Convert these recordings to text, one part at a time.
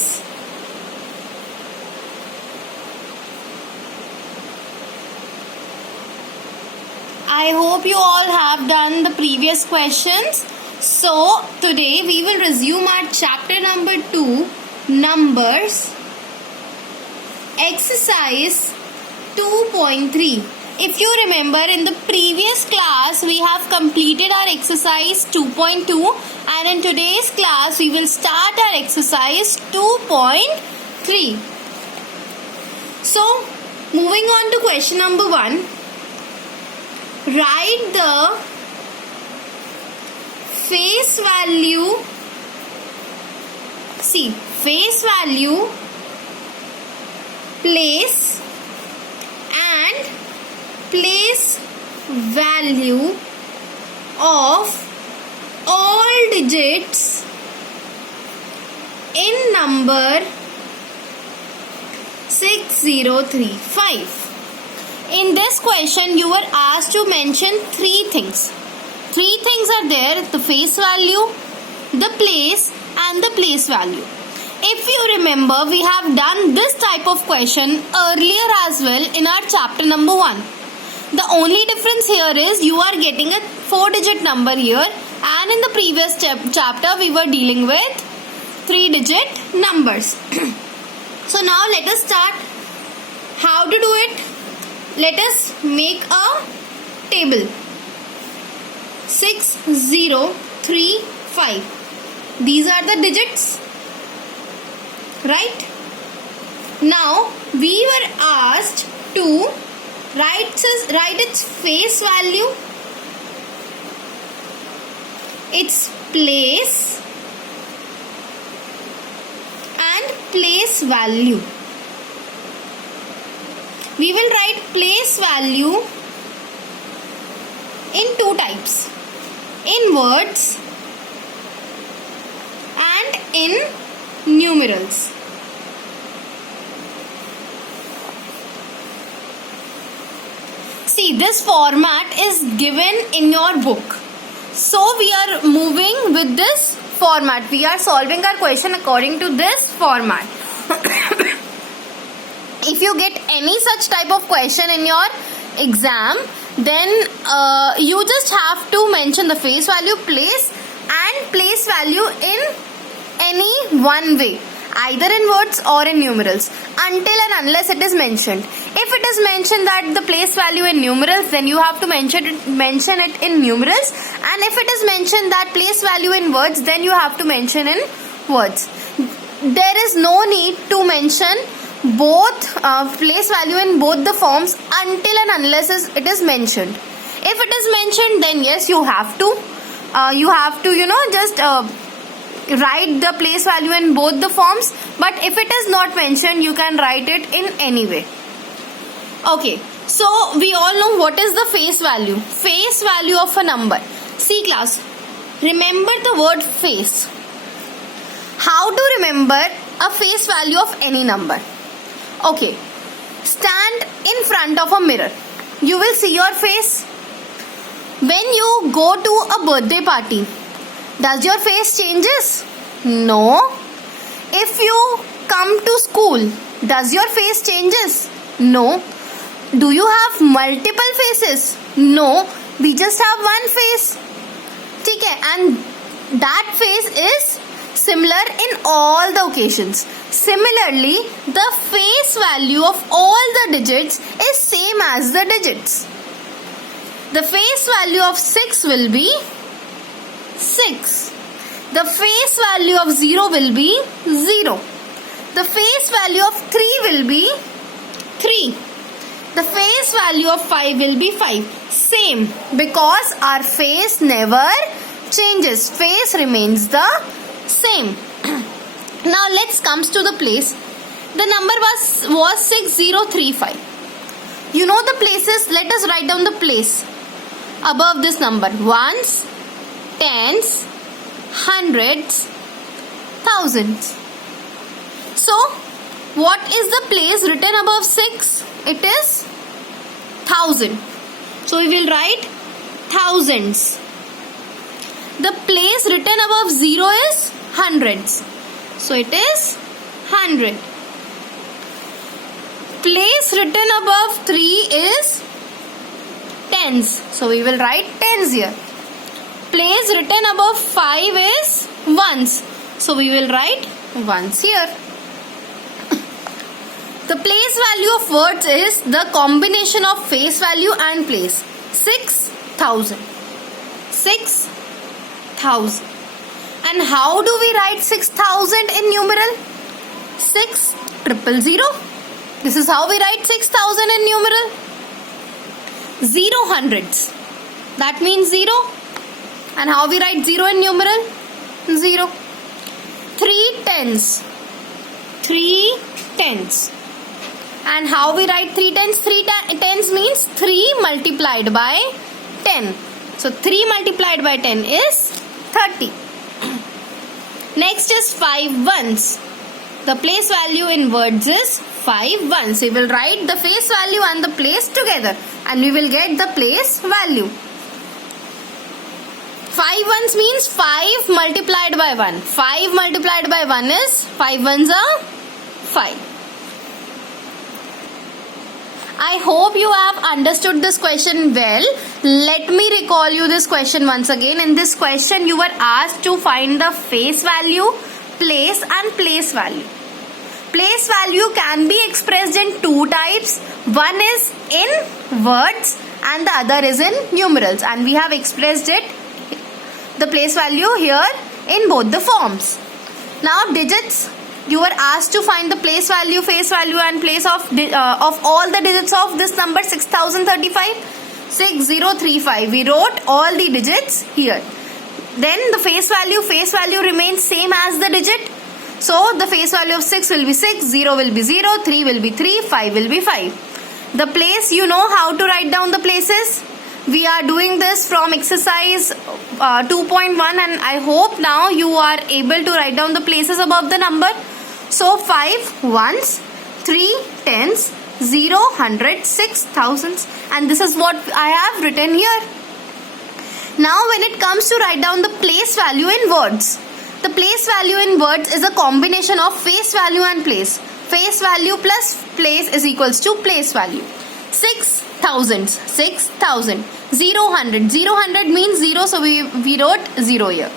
class. I hope you all have done the previous questions. So today we will resume our chapter number 2, numbers, exercise 2.3. If you remember, in the previous class we have completed our exercise 2.2, and in today's class we will start our exercise 2.3. So moving on to question number 1. Write the face value, place and place value of all digits in number 6035. In this question, you were asked to mention 3 things. 3 things are there: the face value, the place, and the place value. If you remember, we have done this type of question earlier as well in our chapter number 1. The only difference here is you are getting a 4-digit number here, and in the previous chapter we were dealing with 3-digit numbers. So now let us start. How to do it? Let us make a table. 6035. These are the digits, right? Now we were asked to write its face value, its place, and place value. We will write place value in 2 types: in words and in numerals. See, this format is given in your book. So we are moving with this format. We are solving our question according to this format. If you get any such type of question in your exam, then you just have to mention the face value, place and place value in any one way, either in words or in numerals, until and unless it is mentioned. If it is mentioned that the place value in numerals, then you have to mention it in numerals, and if it is mentioned that place value in words, then you have to mention in words. There is no need to mention both place value in both the forms until and unless it is mentioned. If it is mentioned, then yes, you have to just write the place value in both the forms. But if it is not mentioned, you can write it in any way. Okay, so we all know what is the face value. Face value of a number. See class, remember the word face. How to remember a face value of any number? Okay, stand in front of a mirror. You will see your face. When you go to a birthday party, does your face changes? No. If you come to school, does your face changes? No. Do you have multiple faces? No. We just have one face. Okay, and that face is similar in all the occasions. Similarly, the face value of all the digits is same as the digits. The face value of 6 will be 6. The face value of 0 will be 0. The face value of 3 will be 3. The face value of 5 will be 5. Same, because our face never changes. Face remains the same. Now let's come to the place. The number was 6035. You know the places. Let us write down the place above this number: ones, tens, hundreds, thousands. So what is the place written above 6? It is 1000. So we will write thousands. The place written above 0 is hundreds. So it is 100. Place written above 3 is tens. So we will write tens here. Place written above 5 is ones. So we will write ones here. The place value of words is the combination of face value and place. 6,000. 6,000. And how do we write 6,000 in numeral? 6,000. This is how we write 6,000 in numeral. 0 hundreds. That means 0. And how we write 0 in numeral? 0. 3 tens. 3 tens. And how we write 3 tens? 3 tens means 3 multiplied by 10. So 3 multiplied by 10 is 30. Next is 5 ones. The place value in words is 5 ones. We will write the face value and the place together, and we will get the place value. 5 ones means 5 multiplied by 1. 5 multiplied by 1 is 5 ones are 5. I hope you have understood this question well. Let me recall you this question once again. In this question, you were asked to find the face value, place and place value. Place value can be expressed in two types. One is in words and the other is in numerals. And we have expressed it, the place value here, in both the forms. Now digits. You were asked to find the place value, face value and place of all the digits of this number 6035. 6035. We wrote all the digits here. Then the face value remains same as the digit. So the face value of 6 will be 6, 0 will be 0, 3 will be 3, 5 will be 5. The place, you know how to write down the places. We are doing this from exercise 2.1 and I hope now you are able to write down the places above the number. So 5 ones, 3 tens, 0 hundreds, 6 thousands, and this is what I have written here. Now when it comes to write down the place value in words, the place value in words is a combination of face value and place. Face value plus place is equals to place value. 6,000, 6,000. 0 hundred. 0 hundred means 0, so we wrote 0 here.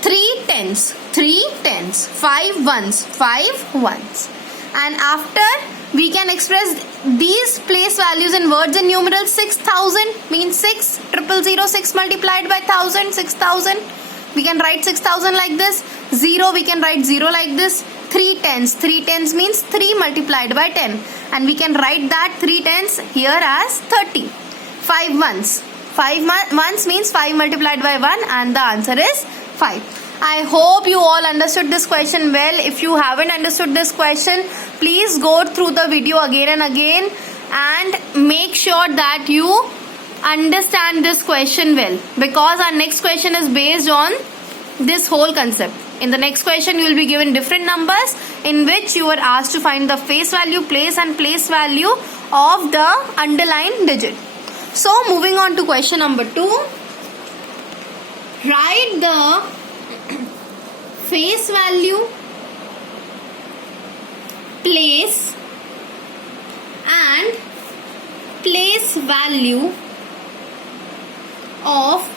3 tens. 3 tens. 5 ones. 5 ones. And after we can express these place values in words in numerals. 6,000 means 6,000. 6 multiplied by 1,000. 6,000. We can write 6,000 like this. 0 we can write 0 like this. 3 tens. 3 tens means 3 multiplied by 10. And we can write that 3 tens here as 30. 5 ones. 5 ones means 5 multiplied by 1 and the answer is 5. I hope you all understood this question well. If you haven't understood this question, please go through the video again and again and make sure that you understand this question well, because our next question is based on this whole concept. In the next question, you will be given different numbers in which you are asked to find the face value, place and place value of the underlined digit. So moving on to question number 2. Write the face value, place and place value of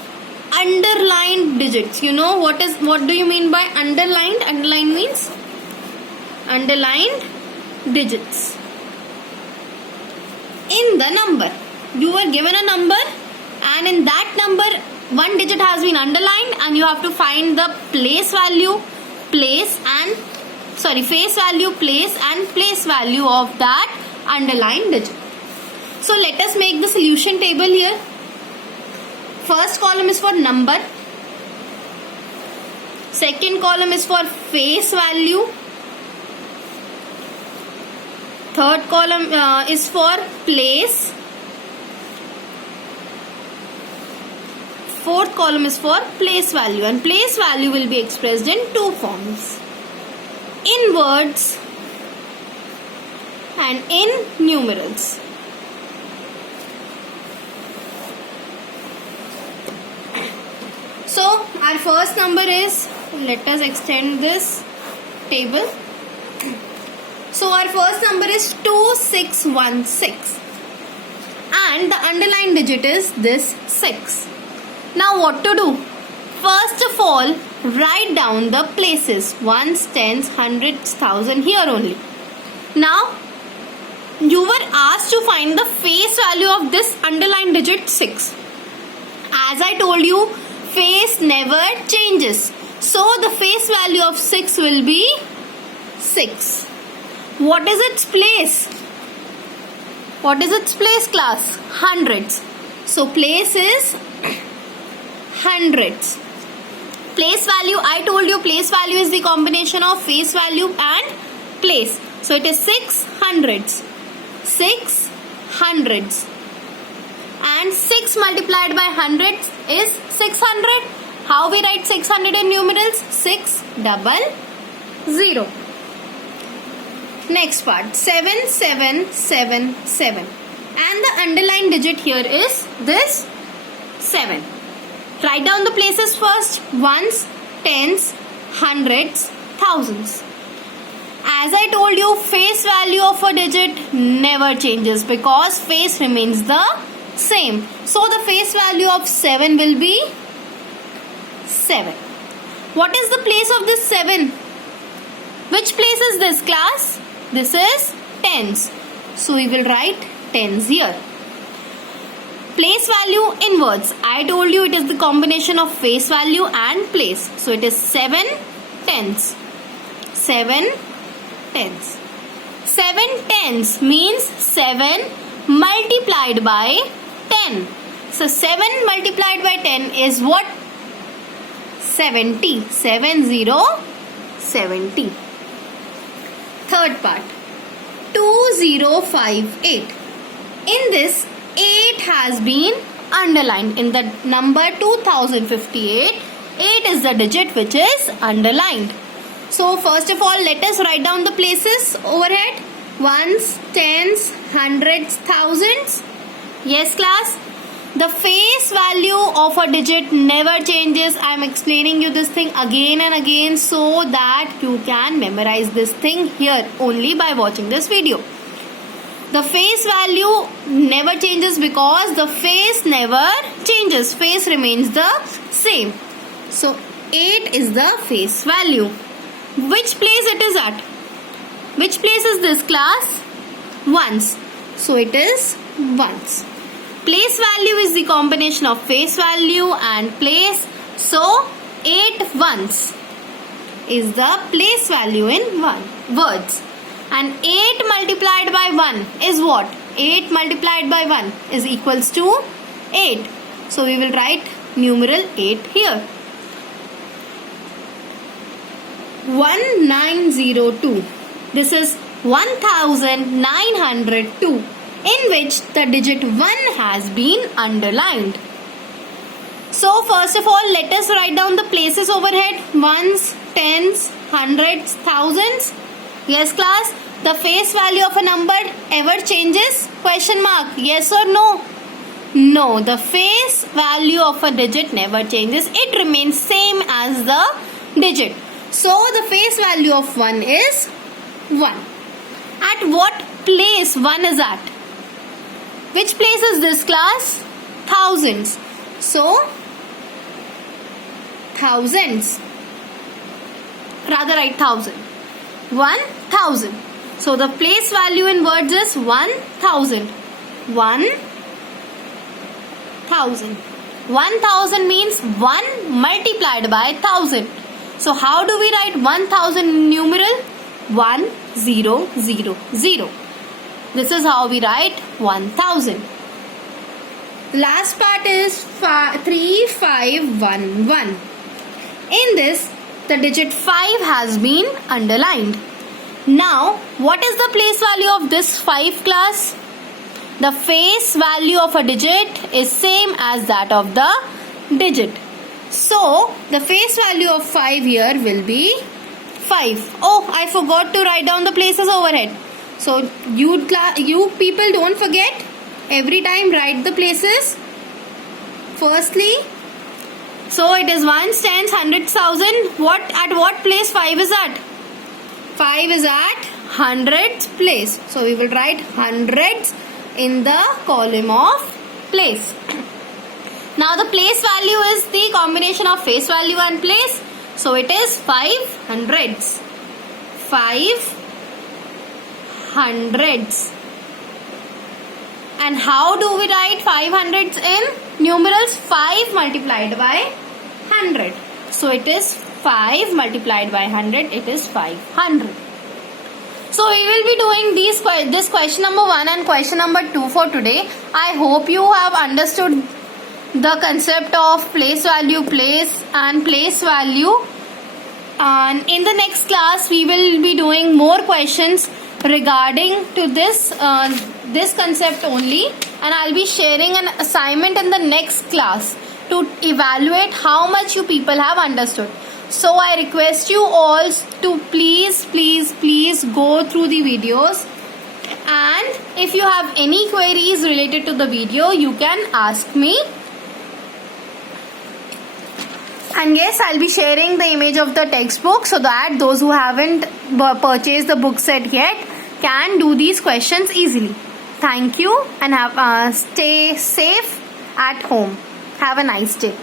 underlined digits. You know what do you mean by underlined? Underlined means underlined digits in the number. You were given a number and in that number one digit has been underlined and you have to find the face value, place and place value of that underlined digit. So let us make the solution table here. First column is for number. Second column is for face value. Third column is for place. Fourth column is for place value, and place value will be expressed in two forms: in words and in numerals. So our first number is, let us extend this table. So our first number is 2616 and the underlined digit is this 6. Now what to do? First of all, write down the places, ones, tens, hundreds, thousand here only. Now you were asked to find the face value of this underlined digit 6. As I told you, face never changes. So the face value of 6 will be 6. What is its place? What is its place, class? Hundreds. So place is hundreds. Place value, I told you place value is the combination of face value and place. So it is 6 hundreds. 6 hundreds. And 6 multiplied by hundreds is 600. How we write 600 in numerals? 600. Next part, 7777. And the underlined digit here is this 7. Write down the places first. Ones, tens, hundreds, thousands. As I told you, face value of a digit never changes because face remains the same. So the face value of 7 will be 7. What is the place of this 7? Which place is this, class? This is tens. So we will write tens here. Place value in words. I told you it is the combination of face value and place. So it is 7 tens. 7 tens. 7 tens means 7 multiplied by 10. So 7 multiplied by 10 is what? 70. 70. Third part, 2058. In this, 8 has been underlined. In the number 2058, 8 is the digit which is underlined. So first of all, let us write down the places overhead. Ones, tens, hundreds, thousands. Yes, class. The face value of a digit never changes. I am explaining you this thing again and again so that you can memorize this thing here only by watching this video. The face value never changes because the face never changes. Face remains the same. So 8 is the face value. Which place it is at? Which place is this, class? Ones. So it is ones. Place value is the combination of face value and place. So 8 ones is the place value in words. And 8 multiplied by 1 is what? 8 multiplied by 1 is equals to 8. So we will write numeral 8 here. 1902. This is 1902, in which the digit 1 has been underlined. So first of all, let us write down the places overhead. Ones, tens, hundreds, thousands. Yes, class. The face value of a number ever changes? Question mark. Yes or no? No, the face value of a digit never changes. It remains same as the digit. So the face value of 1 is 1. At what place 1 is at? Which place is this, class? Thousands. So thousands. Rather write 1000. 1000. So the place value in words is 1000. 1000. 1000 means 1 multiplied by 1000. So how do we write 1000 in numeral? 1000. This is how we write 1000. Last part is 3511. In this, the digit 5 has been underlined. Now, what is the place value of this 5, class? The face value of a digit is same as that of the digit. So, the face value of 5 here will be 5. Oh, I forgot to write down the places overhead. So, you people don't forget. Every time write the places. Firstly, so it is ones, tens, hundreds, thousand. At what place 5 is at? 5 is at hundreds place. So we will write hundreds in the column of place. Now the place value is the combination of face value and place. So it is 5 hundreds. 5 hundreds. And how do we write 5 hundreds in numerals? 5 multiplied by 100. So it is 5 multiplied by 100. It is 500. So we will be doing this question number 1 and question number 2 for today. I hope you have understood the concept of place value, place and place value. And in the next class we will be doing more questions regarding to this concept only, and I'll be sharing an assignment in the next class to evaluate how much you people have understood. So I request you all to please go through the videos, and if you have any queries related to the video, you can ask me. And yes, I'll be sharing the image of the textbook so that those who haven't purchased the book set yet can do these questions easily. Thank you, and stay safe at home. Have a nice day.